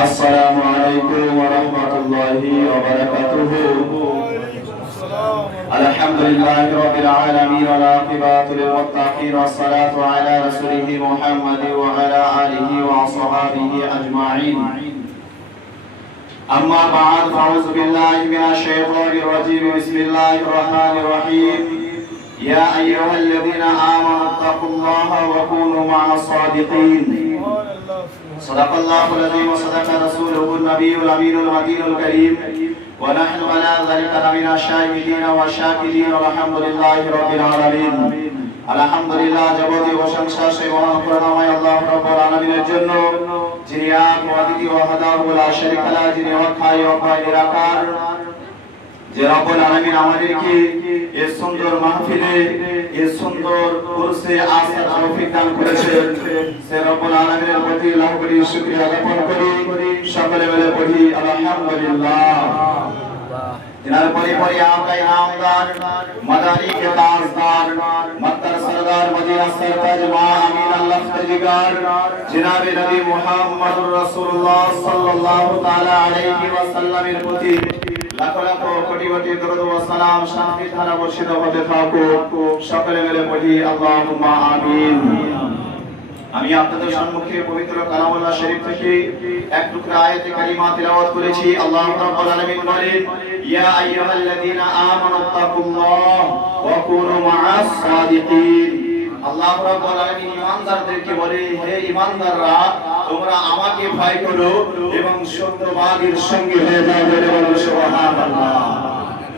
السلام عليكم ورحمة الله وبركاته. الحمد لله رب العالمين والعاقبة للمتقين والصلاة على رسوله محمد وعلى آله وصحبه أجمعين. أما بعد فأعوذ بالله من الشيطان الرجيم. بسم الله الرحمن الرحيم. يا أيها الذين آمنوا اتقوا الله وكونوا مع الصادقين. صدق الله العظيم وصدق رسوله النبي الأمين المكين الكريم ونحن على ذلك لمن الشاهدين والشاكرين والحمد لله رب العالمين. আলহামদুলিল্লাহ, যাবতীয় প্রশংসা সেই মহান করুণাময় আল্লাহ রাব্বুল আলামিনের জন্য, যিনি এক ও অদ্বিতীয় ওয়াহদাহু লা শারীকা লাহু, যিনি অক্ষয় অক্ষয় নিরাকার, যে রব্বুল আলামিন আমাদেরকে এই সুন্দর মাহফিলে এই সুন্দর কোর্সে আসার তৌফিক দান করেছেন। সে রব্বুল আলামিনের প্রতি লাখ কোটি শুকরিয়া জ্ঞাপন করি। সকলে মিলে পড়ি আলহামদুলিল্লাহ। जिनार परी परी आपका इनामदार मदानी के ताजदार मत्तर सरदार मदीना सरताज मा अमीन अल्लाह तजिगार जनाब नबी मुहम्मद रसूलुल्लाह सल्लल्लाहु ताला अलैहि वसल्लम এর প্রতি লাখ লাখ কোটি কোটি দরুদ ও সালাম শান্তি ধারা বর্ষিত হতে থাকুক। সকলে মিলে পড়ি আল্লাহুম্মা আমিন। আমি আপনাদের সম্মুখে পবিত্র কালামুল্লাহ শরীফ থেকে এক টুকরা আয়াতে কারিমা তিলাওয়াত করেছি। আল্লাহ রাব্বুল আলামিন বলেন, ইয়া আইয়ুহাল্লাযীনা আমানুত্তাকুল্লাহ ওয়া কুনু মা'আস সাদিকিন। আল্লাহ রাব্বুল আলামিন ঈমানদারদেরকে বলে, হে ঈমানদাররা, তোমরা আমাকে ভয় করো এবং সত্যবাদীর সঙ্গে হয়ে যাও। বলে সুবহানাল্লাহ।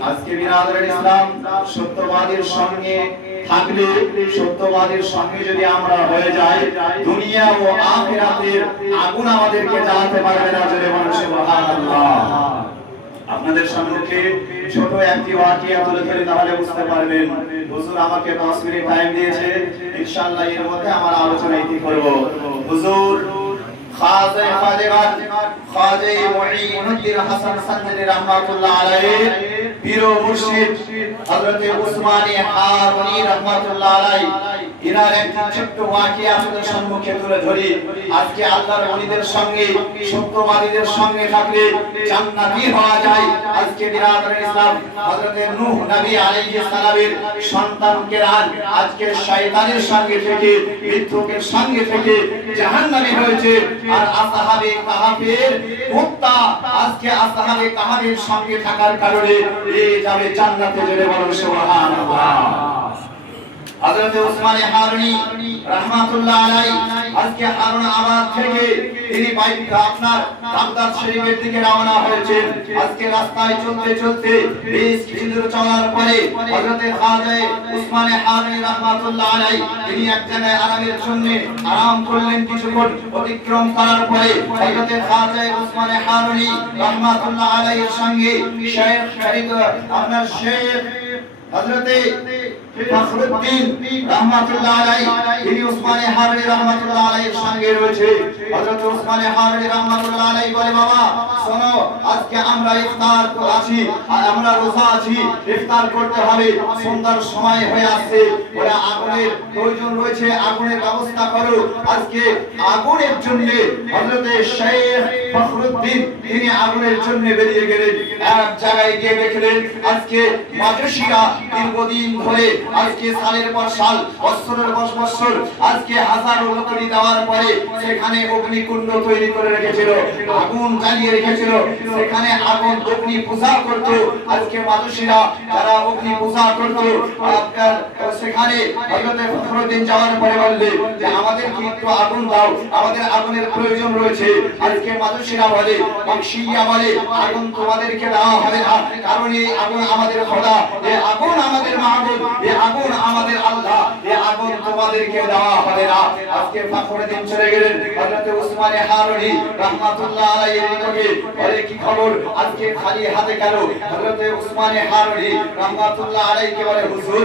আজকে বিরাদরুল ইসলাম সত্যবাদীর সঙ্গে থাকলে, সত্যবাদীর সঙ্গে যদি আমরা হয়ে যাই, দুনিয়া ও আখিরাতের আগুন আমাদেরকে জ্বালাতে পারবে না। জোরে বলুন সুবহানাল্লাহ। আপনাদের সম্মুখে ছোট একটি ওয়াকিয়া তুলে ধরে তাহলে বুঝতে পারবেন। হুজুর আমাকে 10 মিনিট টাইম দিয়েছে, ইনশাআল্লাহ এর মধ্যে আমার আলোচনা ইতি করব। হুজুর খাজা ফাজিলাত খাজা মুঈনুদ্দিন হাসান সানজানি রাহমাতুল্লাহ আলাইহি পীর ও মুর্শিদ হযরত উসমানী হারুনী রাহমাতুল্লাহ আলাইহি ইনার একটি ছোট্ট ওয়াকিয়া আপনাদের সম্মুখে তুলে ধরি। আজকে আল্লাহর ওলিদের সঙ্গে সত্যবাদীদের সঙ্গে থাকলে জান্নাতি হওয়া যায়। আজকে বিরাদরুল ইসলাম হযরত নূহ নবী আলাইহিস সালামের সন্তানকে আজকে শয়তানের সঙ্গে থেকে, মিথ্যুকের সঙ্গে থেকে জাহান্নামী হয়েছে। আর আসহাবে কাহাফের মুক্তা আজকে আসহাবে কাহাফের সঙ্গে থাকার কারণে এই যাবে জান্নাতে। জোরে বলুন সুবহানাল্লাহ। হযরত উসমানী হারুনী রাহমাতুল্লাহ আলাইহি আজকে হারুন আবাদ থেকে তিনি আপনার বাগদাদ শরীফের দিকে রওনা হয়েছেন। আজকে রাস্তায় চলতে চলতে বেশ কিছু দূর চলার পরে হযরত খাজা উসমানী হারুনী রাহমাতুল্লাহ আলাইহি তিনি এক জায়গায় আরামের জন্য আরাম করলেন। কিছুক্ষণ অতিক্রম করার পরে হযরত খাজা উসমানী হারুনী রাহমাতুল্লাহ আলাইহির সঙ্গে শেখ শরীফ আপনার শেখ হযরত ফখরুদ্দিন রাহমাতুল্লাহ আলাইহি তিনি উসমানী হারুনী রাহমাতুল্লাহ আলাইহির সঙ্গে রয়েছে। হযরত উসমানী হারুনী রাহমাতুল্লাহ আলাইহি বলে, বাবা শোনো, আজকে আমরা ইফতার আছি আর আমরা রোজা আছি, ইফতার করতে হবে, সন্ধ্যার সময় হয়ে আসছে, ওরা আগুনের প্রয়োজন রয়েছে, আগুনের ব্যবস্থা করো। আজকে আগুনের জন্য হযরত শেখ ফখরুদ্দিন তিনি আগুনের জন্য বেরিয়ে গেলেন। এক জায়গায় গিয়ে দেখলেন আজকে মাজুসিরা দীর্ঘদিন ধরে, আজকে সালের পর সাল, বছরের পর বছর, আজকে হাজারো লকড়ি দেওয়ার পরে সেখানে অগ্নিকুণ্ড তৈরি করে রেখেছিল, আগুন জ্বালিয়ে রেখেছিল, সেখানে আগুন অগ্নি পূজা করত। আজকে মানুষেরা যারা অগ্নি পূজা করত, সেখানে হযরত ফখরুদ্দিন যাওয়ার পরে বললে যে আমাদের কি একটু আগুন দাও, আমাদের আগুনের প্রয়োজন রয়েছে। আজকে মানুষেরা বলে, বংশীয়া বলে, আগুন তোমাদেরকে দেওয়া হবে না, কারণ এই আগুন আমাদের খোদা, এই আগুন আমাদের মাহবুব, এই আগুন আমাদের আল্লাহ, এই আগুন তোমাদেরকে দেওয়া হবে না। আজকে ফখরুদ্দিন চলে গেলেন হযরত উসমানী হারুনী রাহমাতুল্লাহ আলাইহির নিকটে, বলে কি খবর, আজকে খালি হাতে কেন? হযরত উসমানী হারুনী রাহমাতুল্লাহ আলাইহিকে বলে, হুজুর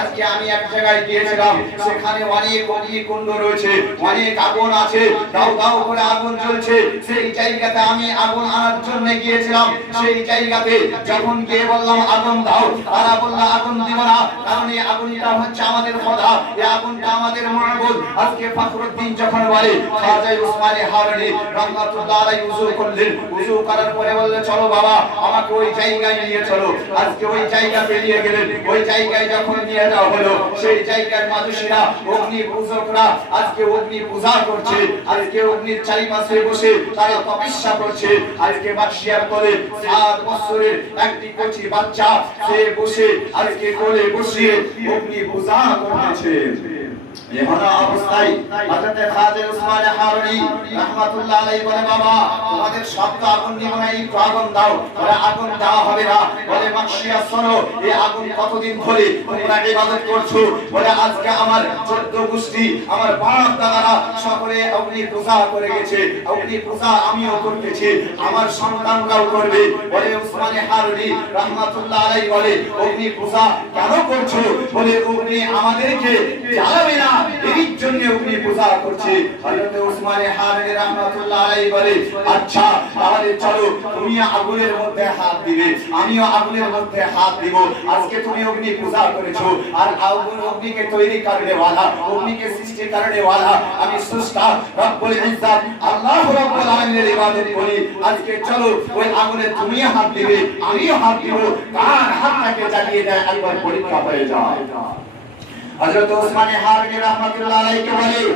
আজকে আমি এক জায়গায় গিয়েছিলাম, সেখানে অনেক অগ্নিকুণ্ড রয়েছে, অনেক আগুন আছে, দাও দাও করে আগুন জ্বলছে, সেই জায়গাতে আমি আগুন আনার জন্য গিয়েছিলাম। সেই জায়গাতে যখন গিয়ে বললাম আগুন দাও, তারা বলল আগুন দিব না, কারণ এই আগুনটা হচ্ছে আমাদের খোদা, এই আগুনটা আমাদের মাবুদ। আজকে ফখরুদ্দিন যখন বলে খাজা উসমানী হারুনি রাহমাতুল্লাহ আলাইহি ওযু করলেন, ওযু করার পরে বললেন চলো বাবা আমাকে ওই জায়গায় নিয়ে চলো। আজকে ওই জায়গা পেরিয়ে গেলেন, ওই জায়গায় যখন নিয়ে যাওয়া হলো সেই জায়গার মানুষেরা অগ্নি পূজকরা আজকে অগ্নি পূজা করছে, আজকে অগ্নির চারিপাশে বসে তারা তপস্যা করছে। আজকে বাদশার কোলে 7 বছরের একটি কচি বাচ্চা সে বসে আজকে কোলে বসিয়ে অগ্নি পূজা করছে। এমন অবস্থায় হযরত খাজা উসমান হারুনি রাহমাতুল্লাহ আলাইহি বলে বাবা তোমাদের শব্দ আগুন নিব না, একটু আগুন দাও। বলে আগুন দেওয়া হবে না। বলে মাকশিয়া শোনো এই আগুন কতদিন ধরে তোমরা ইবাদত করছো? বলে আজকে আমার 14 গোষ্ঠী আমার বাপ দাদারা সকলে অগ্নি পূজা করে গেছে, অগ্নি পূজা আমিও করতেছি, আমার সন্তানরাও করবে। বলে উসমান হারুনি রাহমাতুল্লাহ আলাইহি বলে অগ্নি পূজা কেন করছো? বলে অগ্নি আমাদেরকে জ্বালাবে না এই জন্য অগ্নি পূজা করছে। হযরত উসমান হারুনি রাহমাতুল্লাহ আলাইহি বলে আচ্ছা তাহলে চলো তুমি আগুনের মধ্যে হাত দিবে, আমিও আগুনের মধ্যে হাত দিব। আজকে তুমি অগ্নি পূজা করেছো আর আগুন অগ্নিকে তৈরি করনে वाला, অগ্নিকে সৃষ্টি করনে वाला আমি স্রষ্টা রব্বুল ইজ্জত আল্লাহ রাব্বুল আলামিনের ইবাদত করি। আজকে চলো ওই আগুনে তুমি হাত দিবে আমিও হাত দিব, কার হাতটাকে জ্বালিয়ে দেয় একবার পরীক্ষা হয়ে যায়। হযরত উসমান হারুনি রাহমাতুল্লাহ আলাইহি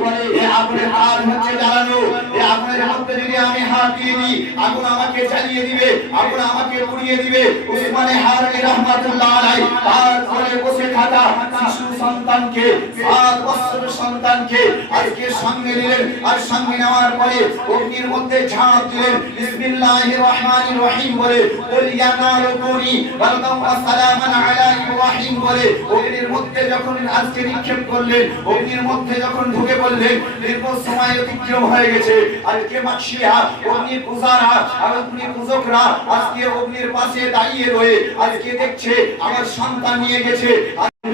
বলে এই আগুনের কাজ হচ্ছে জ্বালানো, এই আগুনের মধ্যে যদি আমি হাত দিয়ে দিই আগুন আমাকে জ্বালিয়ে দিবে, আগুন আমাকে পুড়িয়ে দিবে। উসমান হারুনি রাহমাতুল্লাহ আলাইহি তার ঘরে বসে থাকা শিশু সন্তানকে 7 বছরের সন্তানকে আজকে সঙ্গে নিলেন, আর সঙ্গে নেওয়ার পরে অগ্নির মধ্যে ঝাঁপ দিলেন। বিসমিল্লাহির রহমানির রহিম বলে কুল ইয়া নারু কুনি বারদান ওয়া সালামান আলা ইব্রাহিম বলে অগ্নির মধ্যে যখন আজকে নিক্ষেপ করলেন, অগ্নির মধ্যে যখন ঢুকে পড়লেন দীর্ঘ সময় অতিক্রম হয়ে গেছে। আজকে মাকশিয়া অগ্নি পূজারা আর অগ্নি পূজকরা আজকে অগ্নির পাশে দাঁড়িয়ে রয়ে আজকে দেখছে আমার সন্তান নিয়ে গেছে।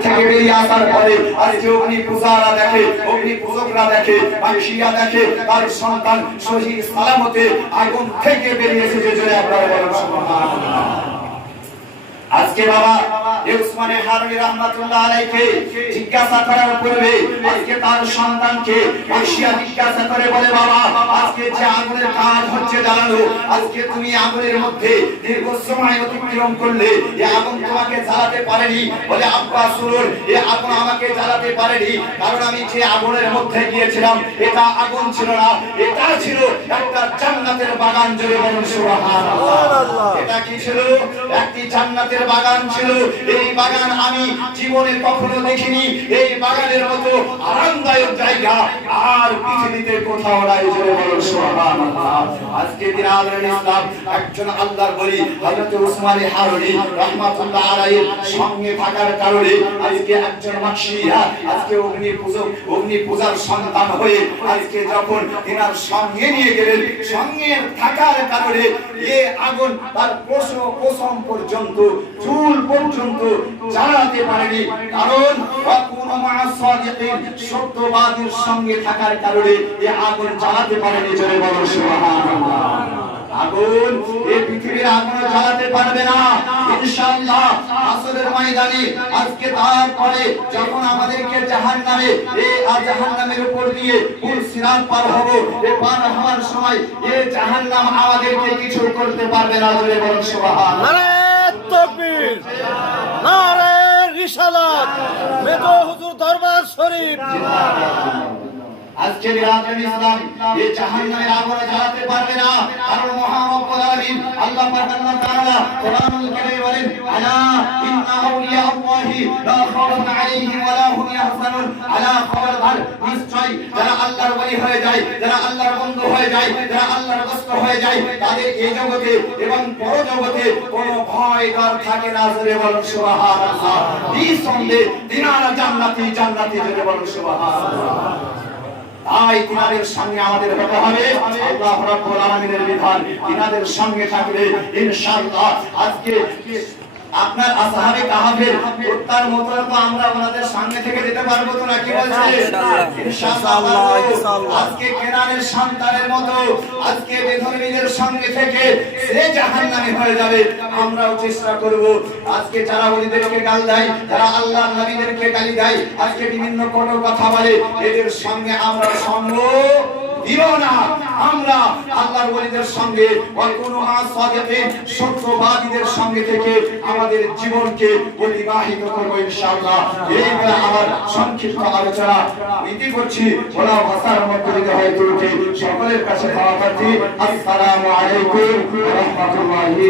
থেকে বেরিয়ে আসার পরে আজকে অগ্নি পূজারা দেখে, অগ্নি পূজকরা দেখে, মাকশিয়া দেখে তার সন্তান সহি সালামতে আগুন থেকে বেরিয়ে এসেছে। জোরে আপনারা বলেন সুবহানাল্লাহ। আজকে বাবা উসমান হারুনি রাহমাতুল্লাহ আলাইহি জিজ্ঞাসা করার পূর্বে আজকে তার সন্তানকে মাকশিয়া জিজ্ঞাসা করে বলে বাবা আজকে যে আগুনের কাজ হচ্ছে জ্বালানো, আজকে তুমি আগুনের মধ্যে দীর্ঘ সময় অতিক্রম করলে এই আগুন তোমাকে জ্বালাতে পারেনি। বলে আব্বা শুনুন এই আগুন আমাকে জ্বালাতে পারেনি কারণ আমি যে আগুনের মধ্যে গিয়েছিলাম এটা আগুন ছিল না, এটা ছিল একটা জান্নাতের বাগান। জোরে বলুন সুবহানাল্লাহ। এটা কি ছিল? একটি জান্নাতের বাগান ছিল। এই বাগান আমি জীবনে কখনো দেখিনি, এই বাগানের মতো আরামদায়ক জায়গা আর পৃথিবীতে কোথাও নাই। জোরে বলুন সুবহানাল্লাহ। আজকে দিনারুল ইসলাম একজন আল্লাহর ওলি হযরত উসমান হারুনি রাহমাতুল্লাহ আলাইহির সঙ্গে থাকার কারণে আজকে একজন মাকশিয়া আজকে অগ্নি পূজার সন্তান হয়ে আজকে যখন তিনার সঙ্গে নিয়ে গেলেন, সঙ্গে থাকার কারণে এই আগুন তার কোসম পর্যন্ত চুল পর্যন্ত জ্বালাতে পারেনি। কারণ ওয়াকুনু মা'আস সাদিকিন সত্যবাদীর সঙ্গে থাকার কারণে এই আগুন জ্বালাতে পারেনি। জোরে বলুন সুবহানাল্লাহ। আগুন এই পৃথিবীর আগুন জ্বালাতে পারবে না ইনশাআল্লাহ। আসরের ময়দানে আজকে তারপরে যখন আমাদেরকে জাহান্নামে এই জাহান্নামের উপর দিয়ে পুল সিরাত পার হব, এই পার হওয়ার সময় এই জাহান্নাম আমাদেরকে কিছু করতে পারবে না। জোরে বলুন সুবহানাল্লাহ। নারে তাকবীর, নারে রিসালাত, মেজো হুজুর দরবার শরীফ। আজকে দিনারুল ইসলাম এই জাহান্নামের আগুন জ্বালাতে পারবে না। কারণ মহান রব্বুল আলামিন আল্লাহ পাক আল্লাহ তাআলা কোরআনুল কারীমে বলেন আলা ইন্না আউলিয়া আল্লাহি লা খাউফুন আলাইহিম ওয়া লা হুম ইয়াহজানুন। আলা খবরদার, নিশ্চয় যারা আল্লাহর ওলি হয়ে যায়, যারা আল্লাহর বন্ধু হয়ে যায়, যারা আল্লাহর দোস্ত হয়ে যায় তাদের এই জগতে এবং পরজগতে কোনো ভয় ডর থাকে না। জোরে বলুন সুবহানাল্লাহ। নিঃসন্দেহে দিনার জান্নাতি জান্নাতি। জোরে বলুন সুবহানাল্লাহ। তাই তিনাদের সঙ্গে আমাদের হতে হবে। আল্লাহ রাব্বুল আলামিনের বিধান তিনাদের সঙ্গে থাকবে ইনশাআল্লাহ। আজকে আপনার আসহাবে কাহাফের উত্তর মতো তো আমরা ওনাদের সামনে থেকে যেতে পারবো তো নাকি বলছে ইনশাআল্লাহ আজকে কেনানের সন্তানের মতো আজকে বেধর্মীদের সঙ্গে থেকে সে জাহান্নামী হয়ে যাবে আমরাও চেষ্টা করব আজকে যারা ওলিদেরকে গাল দেয় যারা আল্লাহর নবীদেরকে গালি দেয় আজকে বিভিন্ন কোনো কথা বলে এদের সঙ্গে আমরা সঙ্গ দিব না আমরা আল্লাহর ওলিদের সঙ্গে ওয়াকুনুহা সাদিকিন সত্যবাদীদের সঙ্গে থেকে আমাদের জীবনকে অতিবাহিত করব ইনশাআল্লাহ এই বলে আমার সংক্ষিপ্ত আলোচনা ইতি করছি ওলা ভাষার মধ্যে যদি হয়তো সকলের কাছে ক্ষমা প্রার্থী আসসালামু আলাইকুম ওয়া রাহমাতুল্লাহি